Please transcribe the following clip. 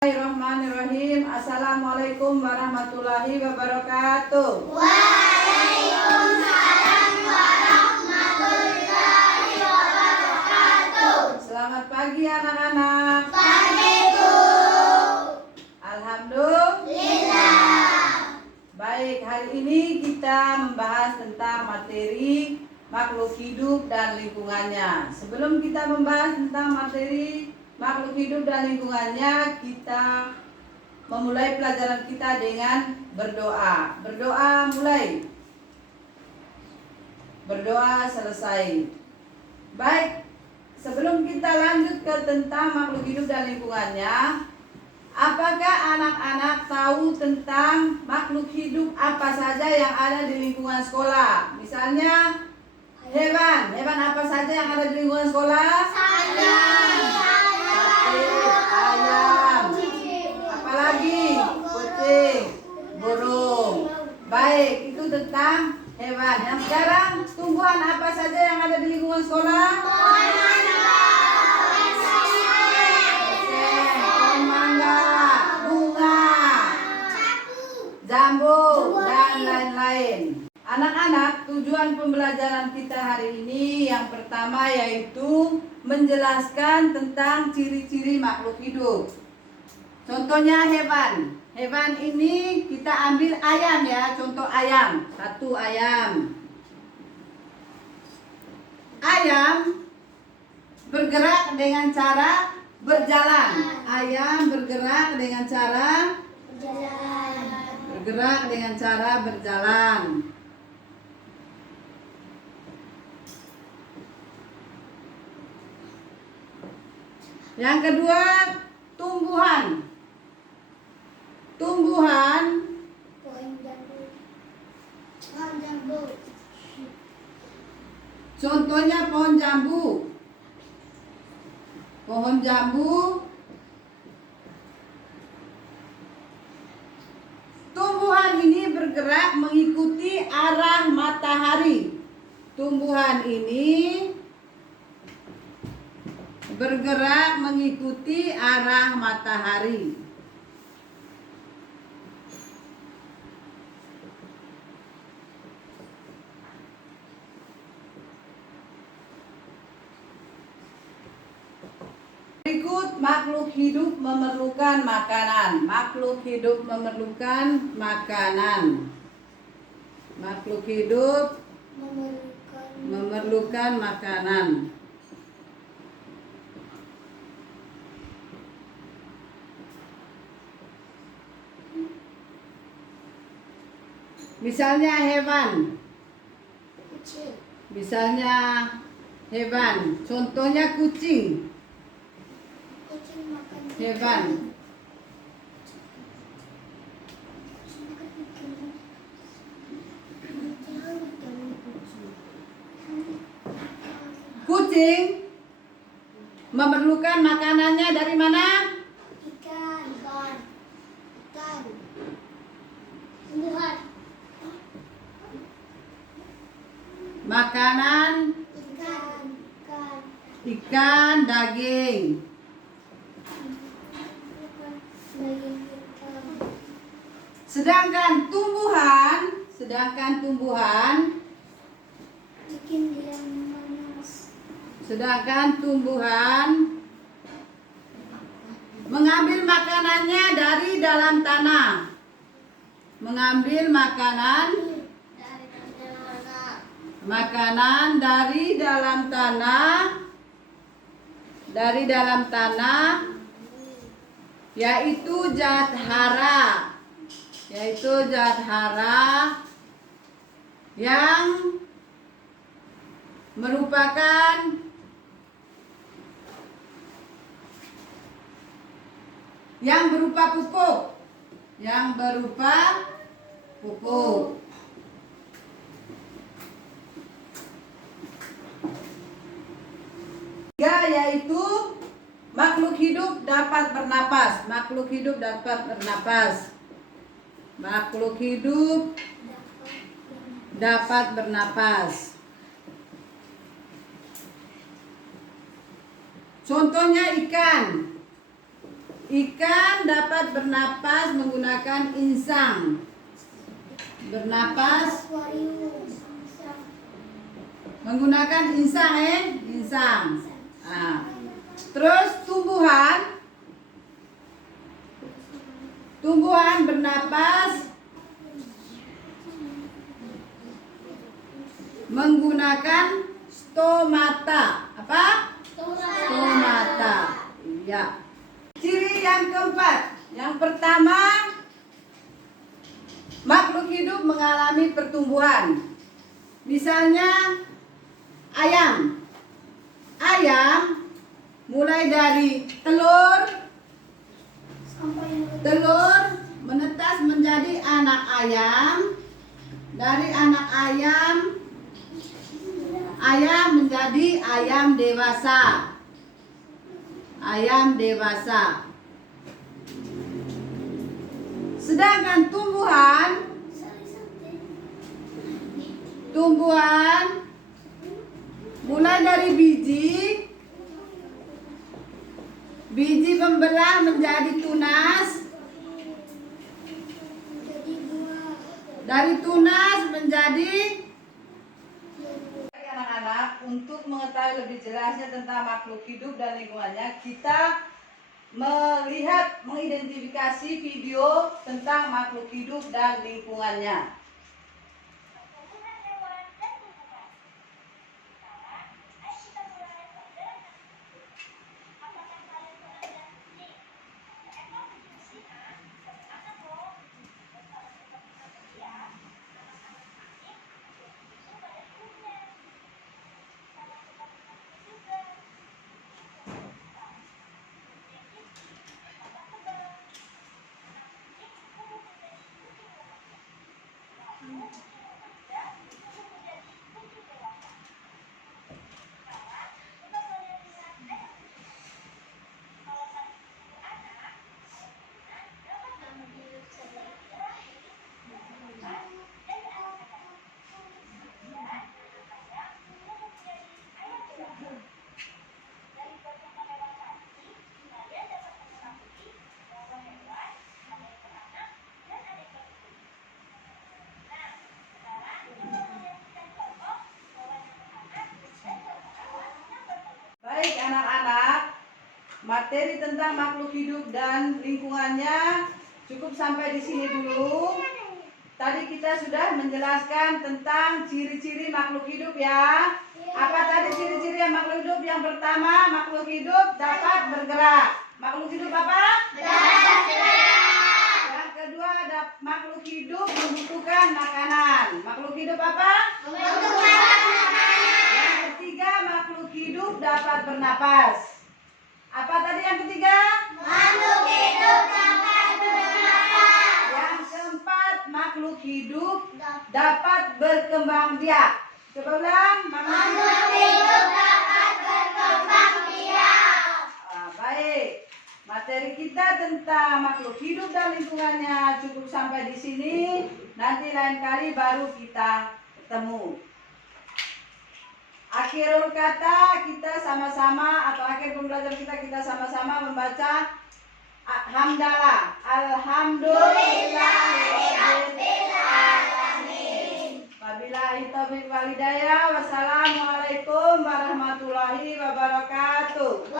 Bismillahirrahmanirrahim. Assalamualaikum warahmatullahi wabarakatuh. Waalaikumsalam warahmatullahi wabarakatuh. Selamat pagi anak-anak. Pagi Bu. Alhamdulillah. Baik, hari ini kita membahas tentang materi makhluk hidup dan lingkungannya. Sebelum kita membahas tentang materi makhluk hidup dan lingkungannya, kita memulai pelajaran kita dengan berdoa. Berdoa mulai. Berdoa selesai. Baik, sebelum kita lanjut ke tentang makhluk hidup dan lingkungannya, apakah anak-anak tahu tentang makhluk hidup apa saja yang ada di lingkungan sekolah? Misalnya hewan apa saja yang ada di lingkungan sekolah? Ayam, apalagi kucing, burung. Baik, itu tentang hewan. Yang sekarang tumbuhan apa saja yang ada di lingkungan sekolah? Pohon mangga, bunga, jambu, dan lain-lain. Anak-anak, tujuan pembelajaran kita hari ini yang pertama yaitu menjelaskan tentang ciri-ciri makhluk hidup. Contohnya hewan. Hewan ini kita ambil ayam ya, contoh ayam. Satu ayam. Ayam bergerak dengan cara berjalan. Ayam bergerak dengan cara berjalan. Yang kedua, tumbuhan. Contohnya pohon jambu. Pohon jambu. Tumbuhan ini bergerak mengikuti arah matahari. Tumbuhan ini bergerak mengikuti arah matahari. Berikut makhluk hidup memerlukan makanan. Makhluk hidup memerlukan makanan. Makhluk hidup memerlukan makanan. Misalnya hewan. Contohnya kucing. Hewan. Kucing memerlukan makanannya dari mana? Ikan. Makanan ikan, daging. Sedangkan tumbuhan mengambil makanannya dari dalam tanah. Makanan dari dalam tanah, yaitu zat hara yang merupakan berupa pupuk. Tiga, yaitu makhluk hidup dapat bernapas. Contohnya ikan. Ikan dapat bernapas menggunakan insang. Bernapas Aquarium. menggunakan insang, insang. Nah, terus tumbuhan bernapas menggunakan stomata. Apa? Stomata. Iya. Ciri yang keempat. Yang pertama, makhluk hidup mengalami pertumbuhan. Misalnya ayam. Ayam mulai dari telur menetas menjadi anak ayam. Dari anak ayam menjadi ayam dewasa. Ayam dewasa. Sedangkan tumbuhan mulai dari biji membelah menjadi tunas. Dari tunas menjadi anak-anak. Untuk mengetahui lebih jelasnya tentang makhluk hidup dan lingkungannya, kita mengidentifikasi video tentang makhluk hidup dan lingkungannya. Baik anak-anak, materi tentang makhluk hidup dan lingkungannya cukup sampai di sini dulu. Tadi kita sudah menjelaskan tentang ciri-ciri makhluk hidup ya. Apa tadi ciri-ciri makhluk hidup? Yang pertama, makhluk hidup dapat bergerak. Makhluk hidup apa? Dapat bergerak. Yang kedua, makhluk hidup membutuhkan makanan. Makhluk hidup apa? Membutuhkan makanan. Yang ketiga, makhluk hidup dapat bernapas. Apa tadi yang ketiga? Makhluk hidup dapat bernapas. Yang keempat, makhluk hidup dapat berkembang biak. Coba ulang. Makhluk hidup dapat berkembang biak. Baik. Materi kita tentang makhluk hidup dan lingkungannya cukup sampai di sini. Nanti lain kali baru kita ketemu. Akhirul kata kita sama-sama, atau akhir pembelajaran kita sama-sama membaca hamdalah. Alhamdulillahirabbil alamin. Wabillahi taufiq wal hidayah. Wassalamualaikum warahmatullahi wabarakatuh.